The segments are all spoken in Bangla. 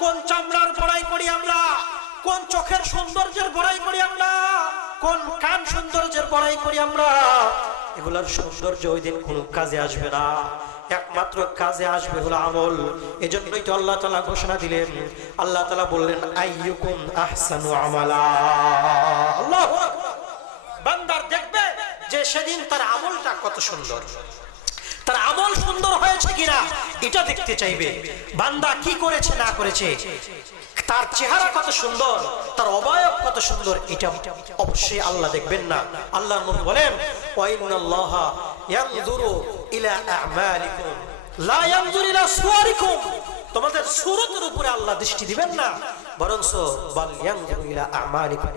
কোন চামড়ার বড়াই করি আমরা, কোন চোখের সৌন্দর্যের বড়াই করি আমরা, কোন কান সৌন্দর্যের বড়াই করি আমরা, এগুলার সৌন্দর্য ওই দিন কোনো কাজে আসবে না, একমাত্র কাজে আসবে হলো আমল। এজন্যই তো আল্লাহ তাআলা ঘোষণা দিলেন, আল্লাহ তাআলা বললেন আইয়ুকুম আহসানু আমালা। আল্লাহু আকবার। বান্দার দেখবে যে সেদিন তার আমলটা কত সুন্দর, তার আমল সুন্দর হয়েছে কিনা এটা দেখতে চাইবে। বান্দা কি করেছে না করেছে, তার চেহারা কত সুন্দর, তার অবয়ব কত সুন্দর, এটা অবশ্যই আল্লাহ দেখবেন না। আল্লাহর নবী বলেন ওয়া ইন্নাল্লাহা ইয়ানজুরু ইলা আ'মালিকুম লা ইয়ানজুরু ইলা সুওয়ারিকুম। তোমাদের সূরতের উপরে আল্লাহ দৃষ্টি দিবেন না, বরঞ্চ বাল ইয়ানজুরু ইলা আ'মালিকুম,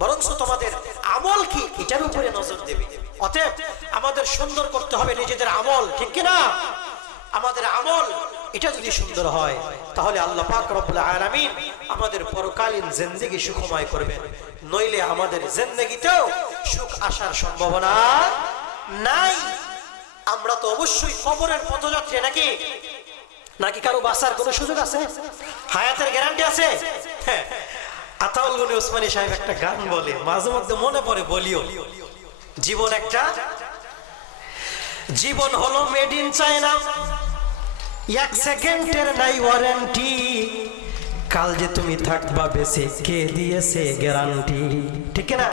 বরঞ্চ তোমাদের আমল কি এটার উপরে নজর দেবে। অতএব আমাদের সুন্দর করতে হবে নিজেদের আমল, ঠিক কি না? আমাদের আমল এটা যদি সুন্দর হয় তাহলে আল্লাহ পাক রব্বুল আলামিন আমাদের পরকালীন জিন্দেগি সুখময় করবেন, নইলে আমাদের জিন্দেগিতেও সুখ আসার সম্ভাবনা নাই। আমরা তো অবশ্যই কবরের পথযাত্রী, নাকি নাকি কারো বাঁচার কোনো সুযোগ আছে? হায়াতের গ্যারান্টি আছে? হ্যাঁ, আতাউল গনি ওসমানী সাহেব একটা গান বলে, মাঝে মধ্যে মনে পড়ে, বলিও। জীবন একটা, জীবন হলো মেড ইন চায়না, এক সেকেন্ডের নাই ওয়ারেন্টি, কাল যে তুমি থাকবা বেঁচে কে দিয়েছে গ্যারান্টি, ঠিক না?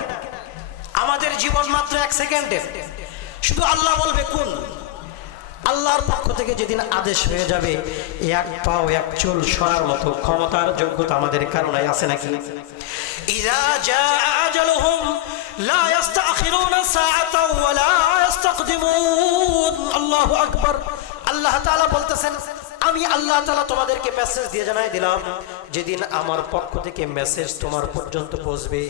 আমাদের জীবন মাত্র এক সেকেন্ডের, শুধু আল্লাহ বলবে কোন। আল্লাহর পক্ষ থেকে যেদিন আদেশ হয়ে যাবে, এক পাও এক চুল সরার মতো ক্ষমতার যোগ্যতা আমাদের কারণে আছে নাকি? ইযা জাআ আজালুহুম লা ইস্তাখিরুনা সাআতাও ওয়া লা ইস্তাকদিমুন। আল্লাহু আকবার। আল্লাহ তাআলা বলতেছেন, আমি আল্লাহ তাআলা তোমাদেরকে মেসেজ দিয়ে জানাই দিলাম, যেদিন আমার পক্ষ থেকে মেসেজ তোমার পর্যন্ত পৌঁছবে,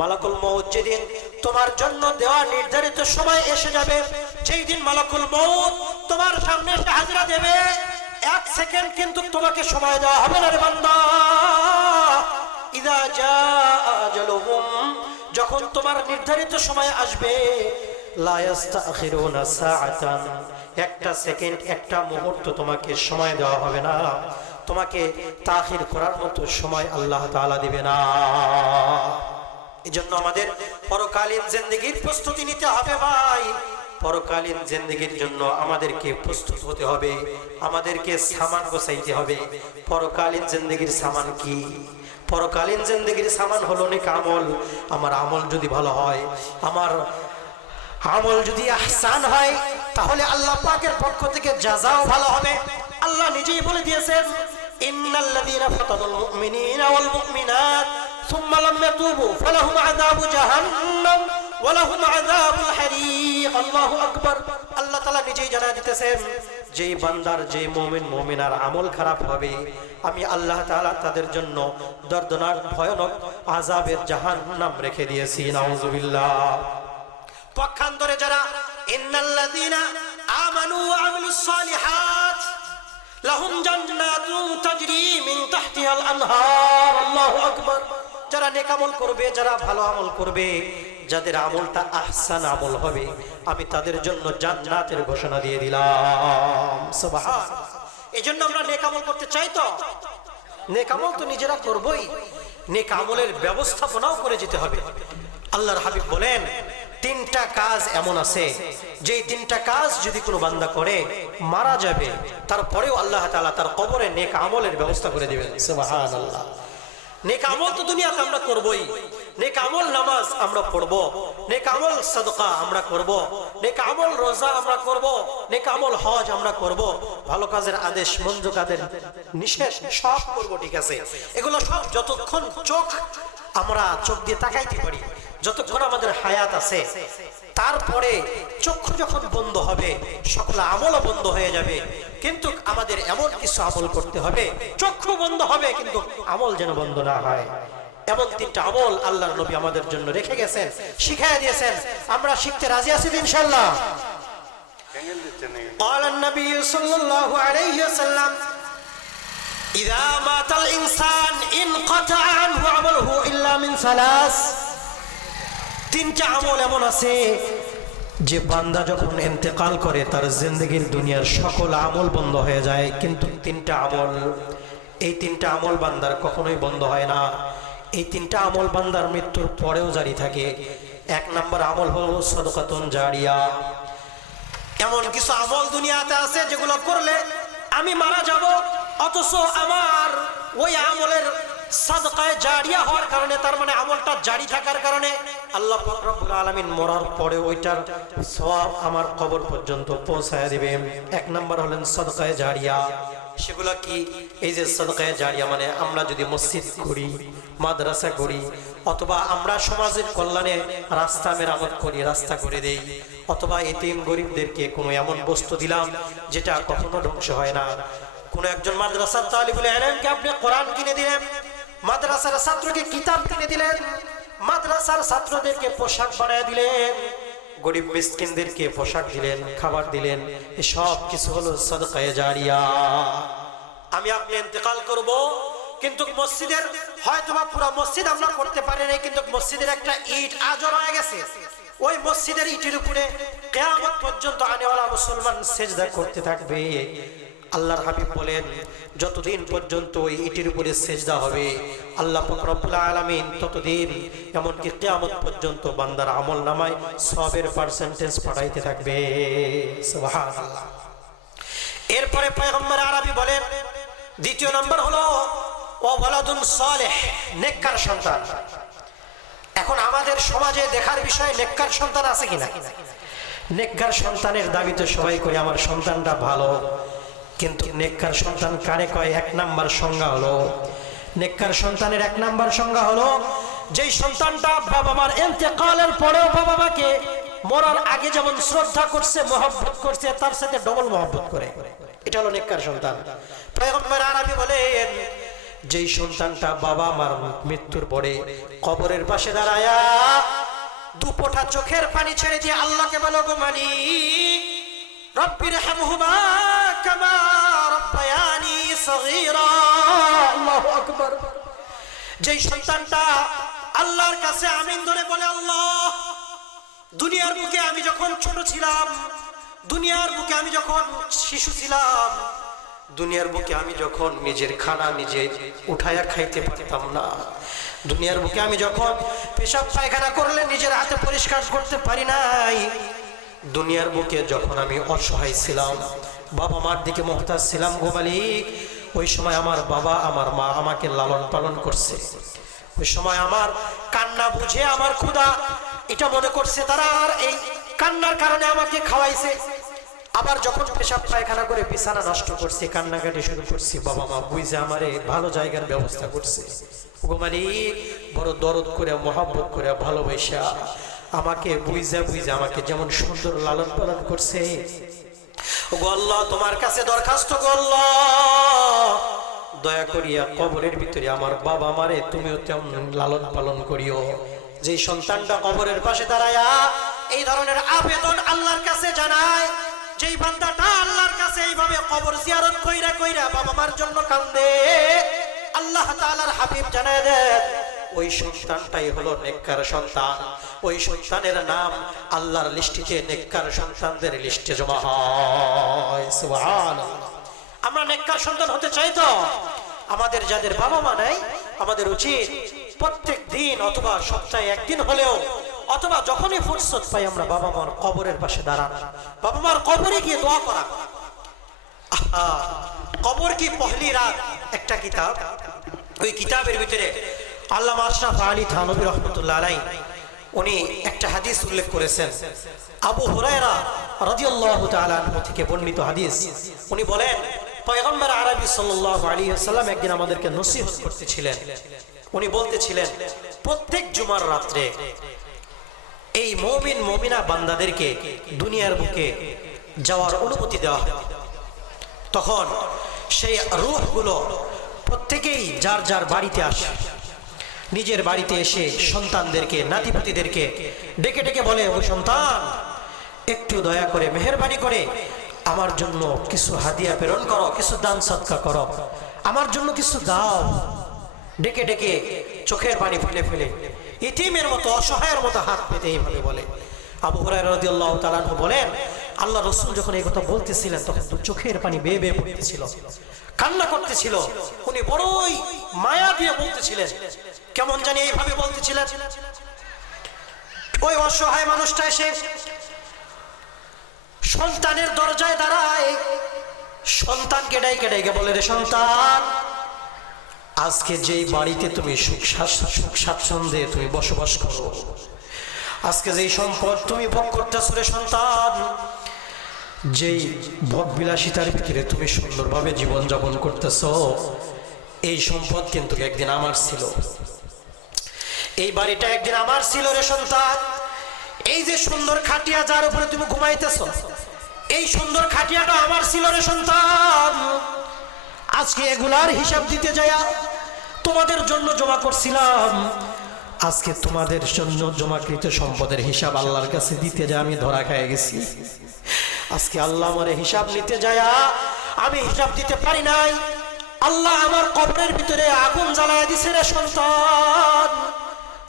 মালাকুল মউত যেদিন তোমার জন্য দেওয়া নির্ধারিত সময় এসে যাবে, সেই দিন মালাকুল মউত তোমার সামনে এসে হাজিরা দেবে, এক সেকেন্ড কিন্তু তোমাকে সময় দেওয়া হবে না রে বান্দা। ইযা জাআ আজালুহুম, যখন তোমার নির্ধারিত সময় আসবে, লা ইস্তাখিরুনা সাআতান, একটা সেকেন্ড একটা মুহূর্ত তোমাকে সময় দেওয়া হবে না, তোমাকে তাখির করার মতো সময় আল্লাহ তাআলা দিবে না। এজন্য আমাদের পরকালীন জিন্দেগির প্রস্তুতি নিতে হবে ভাই। পরকালীন জিন্দেগির জন্য আমাদেরকে প্রস্তুত হতে হবে, আমাদেরকে সামান গোছাইতে হবে। পরকালীন জিন্দেগির সামান কি? পরকালীন জিন্দেগির সামান হলো নেক আমল। আমার আমল যদি ভালো হয়, আমার আমল যদি আহসান হয়, তাহলে আল্লাহ পাকের পক্ষ থেকে জাযাও ভালো হবে। আল্লাহ নিজেই বলে দিয়েছেন, ইন্নাল্লাযীনা ফাতানুল মুমিনিনা ওয়াল মুমিনাত সুম্মা লাম ইয়াতুবু ফালাহুম আযাবু জাহান্নাম ওয়া লাহুম আযাবুল হারিক। আল্লাহু আকবার। আল্লাহ তাআলা নিজেই জানায় দিতেছেন, যেই বান্দার, যেই মুমিন মুমিনার আমল খারাপ হবে, আমি আল্লাহ তাআলা তাদের জন্য দর্দনাক ভয়ানক আযাবের জাহান্নাম রেখে দিয়েছি। নাউযুবিল্লাহ। পক্ষান্তরে যারা ইন্নাল্লাযীনা আমানু ওয়া আমিলুস সালিহাত লাহুম জান্নাতুন তাজরি মিন তাহতিহাল আনহার। আল্লাহু আকবার। যারা নেক আমল করবে, যারা ভালো আমল করবে, যাদের আমলটা আহসান আমল হবে, আমি তাদের জন্য জান্নাতের ঘোষণা দিয়ে দিলাম। সুবহানাল্লাহ। এজন্য আমরা নেক আমল করতে চাই তো, নেক আমল তো নিজেরা করবই, নেক আমলের ব্যবস্থাপনাও করে যেতে হবে। আল্লাহর হাবিব বলেন, তিনটা কাজ এমন আছে, যে তিনটা কাজ যদি কোনো বান্দা করে মারা যাবে, তারপরেও আল্লাহ তাআলা তার কবরে নেক আমলের ব্যবস্থা করে দিবেন। সুবহানাল্লাহ। নেক আমল তো দুনিয়াতে আমরা করবই, নেক আমল নামাজ আমরা পড়ব, নেক আমল সাদকা আমরা করব, নেক আমল রোজা আমরা করব, নেক আমল হজ আমরা করব, ভালো কাজের আদেশ মন্দ কাজের নিষেধ সব করব, ঠিক আছে? এগুলো সব যতক্ষণ আমরা চোখ দিয়ে তাকাইতে পারি, যতক্ষণ আমাদের হায়াত আছে, তারপরে চক্ষু যখন বন্ধ হবে, সকল আমলও বন্ধ হয়ে যাবে। কিন্তু আমাদের এমন কিছু আমল করতে হবে, চক্ষু বন্ধ হবে কিন্তু আমল যেন বন্ধ না হয়। এমন তিনটা আমল আল্লাহর নবী আমাদের জন্য রেখে গেছেন, শিখিয়ে দিয়েছেন। আমরা শিখতে রাজি আছি ইনশাআল্লাহ। قال النبي صلى الله عليه وسلم إذا مات الإنسان انقطع عنه عمله إلا من ثلاث। তিনটা আমল এমন আছে যে বান্দা যখন ইন্তেকাল করে, তার জিন্দেগির দুনিয়ার সকল আমল বন্ধ হয়ে যায়, কিন্তু তিনটা আমল, এই তিনটা আমল বান্দার কখনোই বন্ধ হয় না। এই তিনটা আমল বান্দার মৃত্যুর পরেও জারি থাকে। এক নম্বর আমল হলো সাদকাতুন জারিয়া। এমন কিছু আমল দুনিয়াতে আছে যেগুলো করলে আমি মারা যাব, অথচ আমার ওই আমলের সাদকায়ে জারিয়া হওয়ার কারণে, তার মানে আমলটা জারি থাকার কারণে আল্লাহ পাক রব্বুল আলামিন মরার পরে ওইটার সওয়াব আমার কবর পর্যন্ত পৌঁছায় দিবেন। এক নম্বর হলেন সাদকায়ে জারিয়া। সেগুলো কি? এই যে সাদকায়ে জারিয়া মানে আমরা যদি মসজিদ করি, মাদ্রাসা করি, অথবা আমরা সমাজের কল্যাণে রাস্তা মেরামত করি, রাস্তা করে দেই, অথবা এতিম গরিবদেরকে কোনো এমন বস্তু দিলাম যেটা কখনো ধ্বংস হয় না। কোন একজন মাদ্রাসার তালিবুল ইলমকে আপনি কোরআন কিনে দিলেন, মাদ্রাসার ছাত্রকে কিতাব কিনে দিলেন, মাদ্রাসার ছাত্রদেরকে পোশাক বানিয়ে দিলেন, গরিব মিসকিনদেরকে পোশাক দিলেন, খাবার দিলেন, এই সব কিছু হলো সাদকায়ে জারিয়া। আমি আপনি ইন্তেকাল করব, কিন্তু মসজিদের হয়তোবা পুরো মসজিদ আমরা করতে পারি না, কিন্তু মসজিদের একটা ইট আজও রয়ে গেছে। ওই মসজিদের ইটের উপরে কিয়ামত পর্যন্ত আনেওয়ালা মুসলমান সিজদা করতে থাকবে। আল্লাহর হাবিব বলেন, যতদিন পর্যন্ত ওই ইটের উপরে সিজদা হবে আল্লাহ পাক রব্বুল আলামিন ততদিন, এমনকি কিয়ামত পর্যন্ত বান্দার আমল নামায় সওয়াবের পার্সেন্টেজ পাঠাইতে থাকবে। সুবহানাল্লাহ। এরপরে পয়গম্বর আরবি বলেন, দ্বিতীয় নম্বর হলো ওয়ালাদুন সালেহ, নেককার সন্তান। এখন আমাদের সমাজে দেখার বিষয় নেককার সন্তান আছে কিনা। নেককার সন্তানের দাবি তো সবাই করে, আমার সন্তানটা ভালো, কিন্তু নেককার সন্তান কারে কয়? এক নাম্বার সংজ্ঞা হলো, নেককার সন্তানের এক নাম্বার সংজ্ঞা হলো যেই সন্তানটা বাবা মার ইন্তেকালের পরেও বাবা মাকে মরার আগে যেমন শ্রদ্ধা করছে, মহব্বত করছে, তার সাথে ডবল মহব্বত করে, এটা হলো নেককার সন্তান। পয়গম্বর আরবি বলেন, যেই সন্তানটা বাবা মার মৃত্যুর পরে কবরের পাশে দাঁড়ায়া দুপোটা চোখের পানি ছেড়ে দিয়ে আল্লাহকে বলো, গো মালিক রব্বির হামহুমা কামা রব্বায়ানি সগীরা। আল্লাহু আকবার। যেই সন্তানটা আল্লাহর কাছে আমিন ধরে বলে, আল্লাহ দুনিয়ার বুকে আমি যখন ছোট ছিলাম, দুনিয়ার বুকে আমি যখন শিশু ছিলাম, দুনিয়ার বুকে আমি যখন নিজের খানা নিজে উঠায়া খাইতে পারতাম না, দুনিয়ার বুকে আমি যখন পেশাব পায়খানা করলে নিজের হাতে পরিষ্কার করতে পারি নাই, দুনিয়ার বুকে যখন আমি অসহায় ছিলাম, বাবা মার দিকে মুহতাজ ছিলাম, গো মালিক ওই সময় আমার বাবা আমার মা আমাকে লালন পালন করছে, ওই সময় আমার কান্না বুঝে আমার ক্ষুধা এটা মনে করছে তারা, আর এই কান্নার কারণে আমাকে খাওয়াইছে। আবার যখন পেশাব পায়খানা করে বিছানা নষ্ট করছে, কান্নাকাটি শুরু করছি, বাবা মা বুঝে আমারে ভালো জায়গার ব্যবস্থা করছে, গো মালিক বড় দরদ করে মহব্বত করে ভালোবাসা আমাকে বুঝে আমাকে যেমন সুন্দর লালন পালন করছে, গো আল্লাহ তোমার কাছে দরখাস্ত, গো আল্লাহ দয়া করিয়া কবরের ভিতরে আমার বাবা মারে তুমিও তেমন লালন পালন করিও। যে সন্তানটা কবরের পাশে দাঁড়ায়া এই ধরনের আবেদন আল্লাহর কাছে জানায়, যেই বান্দাটা আল্লাহর কাছে এইভাবে কবর জিয়ারত কইরা কইরা বাবা মার জন্য কান্দে, আল্লাহ তাআলার হাবিব জানায় দেন ওই সন্তানটাই হলো নেককার সন্তান। ওই সন্তানের নাম আল্লাহর লিস্টিতে নেককার সন্তানদের লিস্টে জমা হয়। সুবহানাল্লাহ। আমরা নেককার সন্তান হতে চাই তো আমাদের যাদের বাবা মা নাই, আমাদের উচিত প্রত্যেক দিন অথবা সপ্তাহে একদিন হলেও অথবা যখনই ফুরসত পাই আমরা বাবা মার কবরের পাশে দাঁড়ানো, বাবা মার কবরে গিয়ে দোয়া করা। কবর কি পহলি রাত একটা কিতাব, ওই কিতাবের ভিতরে আল্লামা আশরাফ আলী থানভী রাহমাতুল্লাহ আলাইহি উনি একটা হাদিস উল্লেখ করেছেন, আবু হুরায়রা রাদিয়াল্লাহু তাআলা আনহু থেকে বর্ণিত হাদিস। উনি বলেন পয়গম্বর আরবি সাল্লাল্লাহু আলাইহি ওয়াসাল্লাম একদিন আমাদেরকে নসিহত করতেছিলেন। উনি বলতেছিলেন প্রত্যেক জুমার রাতে এই মুমিন মুমিনা বান্দাদেরকে দুনিয়ার বুকে যাওয়ার অনুমতি দেওয়া হয়, তখন সেই রূহগুলো প্রত্যেকেই যার যার বাড়িতে আসে, নিজের বাড়িতে এসে সন্তানদেরকে নাতিপুতিদেরকে ডেকে ডেকে বলে, ও সন্তান একটু দয়া করে মেহেরবানি করে আমার জন্য কিছু হাদিয়া প্রেরণ করো, কিছু দান সদকা করো, আমার জন্য কিছু দাও। ডেকে ডেকে চোখের পানি ফেলে ফেলে ইতিমের মতো অসহায়ের মতো হাত পেতে এইভাবে বলে। আবু হুরায়রা রাদিয়াল্লাহু তাআলা আনহু বলেন আল্লাহ রাসূল যখন এই কথা বলতেছিলেন তখন চোখের পানি বেয়ে বেয়ে পড়তেছিল, কান্না করতেছিল। উনি বড়ই মায়া দিয়ে বলতেছিলেন, কেমন জানি এইভাবে বলতেছিলেন। ওই অসহায় মানুষটা এসে সন্তানের দরজায় দাঁড়ায়, সন্তানকে ডাইকে ডাইকে বলে, রে সন্তান, আজকে যেই বাড়িতে তুমি সুখ স্বাচ্ছন্দ্যে তুমি বসবাস করো, আজকে যেই সম্পদ তুমি ভোগ করতেছ রে সন্তান, যেই ভোগ বিলাসিতার ভিতরে তুমি সুন্দরভাবে জীবনযাপন করতেছ, এই সম্পদ কিন্তু একদিন আমার ছিল, এই বাড়িটা একদিন আমার ছিল রে সন্তান। এই যে সুন্দর খাটিয়া যার উপরে তুমি ঘুমাইতেছ, এই সুন্দর খাটিয়াটা আমার ছিল রে সন্তান। আজকে এগুলার হিসাব দিতে যায়া তোমাদের জন্য জমা করছিলাম, আজকে তোমাদের জন্য জমাকৃত সম্পদের হিসাব আল্লাহর কাছে দিতে যায় আমি ধরা খেয়ে গেছি। আজকে আল্লাহ আমার হিসাব নিতে যায়া আমি হিসাব দিতে পারি নাই, আল্লাহ আমার কবরের ভিতরে আগুন জ্বালায় দিছে রে সন্তান।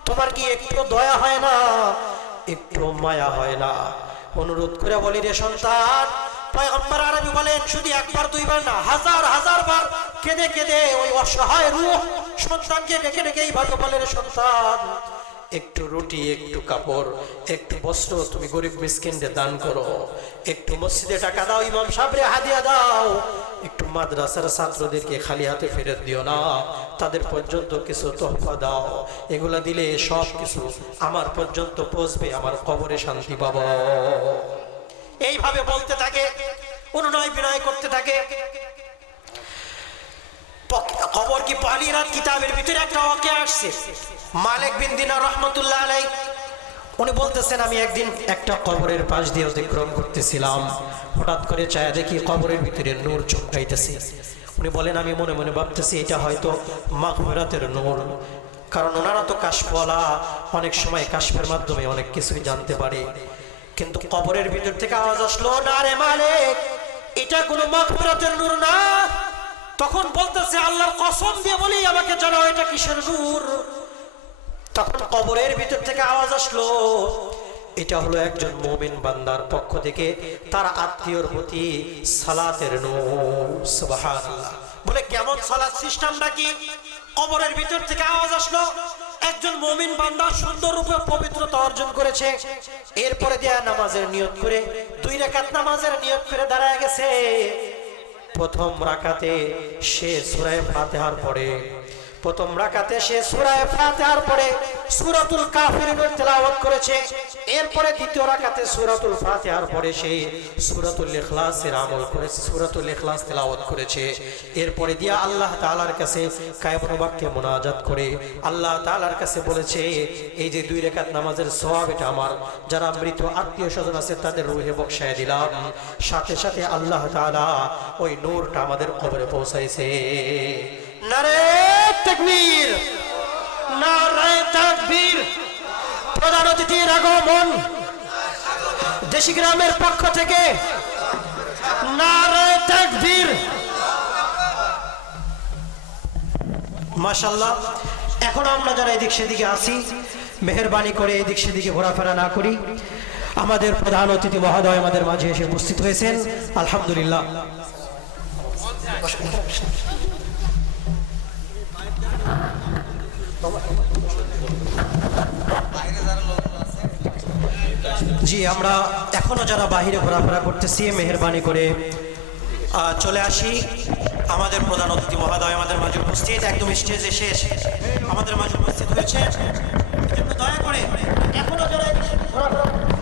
তোমার কি একটু দয়া হয় না, একটু মায়া হয় না? অনুরোধ করে বলি রে সন্তান, পয়গম্বর আরবি বলেন, শুধু একবার দুইবার না, হাজার হাজার বার কেঁদে কেঁদে ওই অসহায় রূহ সন্তানকে ডেকে ডেকে এইভাবে বলে, রে সন্তান, একটু রুটি, একটু কাপড়, একটু বস্ত্র তুমি গরিব মিসকিনদের দান করো, একটু মসজিদে টাকা দাও, ইমাম সাহেবরে হাদিয়া দাও, একটু মাদ্রাসার ছাত্রদেরকে খালি হাতে ফেরত দিও না, তাদের পর্যন্ত কিছু তোহফা দাও। এগুলা দিলে সব কিছু আমার পর্যন্ত পৌঁছবে, আমার কবরে শান্তি পাবো। এইভাবে বলতে থাকে, অনুনয় বিনয় করতে থাকে। খবর কি পহলি রাত কিতাবের ভিতরে একটা ওয়াকিয়া আসছে। মালিক বিন দিনার রহমতুল্লাহ আলাইহি উনি বলতেছেন, আমি একদিন একটা কবরের পাশ দিয়ে অতিক্রম করতেছিলাম, হঠাৎ করে চায়া দেখি কবরের ভিতরে নূর চমকাইতেছে। উনি বলেন, আমি মনে মনে ভাবতেছি এটা হয়তো মাগফিরাতের নূর, কারণ ওনারা তো কাশফওয়ালা, অনেক সময় কাশফের মাধ্যমে অনেক কিছুই জানতে পারে। কিন্তু কবরের ভিতর থেকে আওয়াজ আসলো, না রে মালিক, এটা কোনো মাগফিরাতের নূর না। তখন বলতেছে, আল্লাহর কসম দিয়ে বলি, আমাকে জানাও এটা কিসের নূর? তখন কবরের ভিতর থেকে আওয়াজ আসলো, এটা হলো একজন মুমিন বান্দার পক্ষ থেকে তার আত্মীয়র প্রতি সালাতের নূর। সুবহানাল্লাহ। বলে কেমন সালাত সিস্টেমটা কি? কবরের ভিতর থেকে আওয়াজ আসলো, একজন মুমিন বান্দা সুন্দর রূপে পবিত্রতা অর্জন করেছে, এরপরে দেয়া নামাজের নিয়ত করে 2 রাকাত নামাজের নিয়ত করে দাঁড়ায় গেছে। প্রথম রাকাতে সে সূরা ফাতিহার পড়ে, প্রথম রাকাতে সে সূরা ফাতিহার পড়ে সূরাতুল কাফিরুনের তেলাওয়াত করেছে। এরপরে দ্বিতীয় রাকাতে সূরাতুল ফাতিহার পড়ে সে সূরাতুল ইখলাসের আমল করেছে, সূরাতুল ইখলাস তেলাওয়াত করেছে। এরপরে দিয়া আল্লাহ তাআলার কাছে কায়মন বাক্যে মুনাজাত করে আল্লাহ তাআলার কাছে বলেছে, এই যে 2 রাকাত নামাজের সওয়াব এটা আমার যারা মৃত আত্মীয় স্বজন আছে তাদের রূহে বখশায় দিলাম। সাথে সাথে আল্লাহ তাআলা ওই নূরটা আমাদের কবরে পৌঁছাইছে। নারে তাকবীর, নারে তাকবীর। প্রধান অতিথির আগমন দেশি গ্রামের পক্ষ থেকে, নারে তাকবীর। মাশাআল্লাহ। এখন আমরা যারা এদিক সেদিকে আসি, মেহেরবানি করে এদিক সেদিকে ঘোরাফেরা না করি। আমাদের প্রধান অতিথি মহোদয় আমাদের মাঝে এসে উপস্থিত হয়েছেন, আলহামদুলিল্লাহ। জি, আমরা এখনো যারা বাহিরে ঘোরাফেরা করতেছি, মেহেরবানি করে চলে আসি। আমাদের প্রধান অতিথি মহোদয় আমাদের মাঝে উপস্থিত, একদম স্টেজে শেষ আমাদের মাঝে উপস্থিত হয়েছে।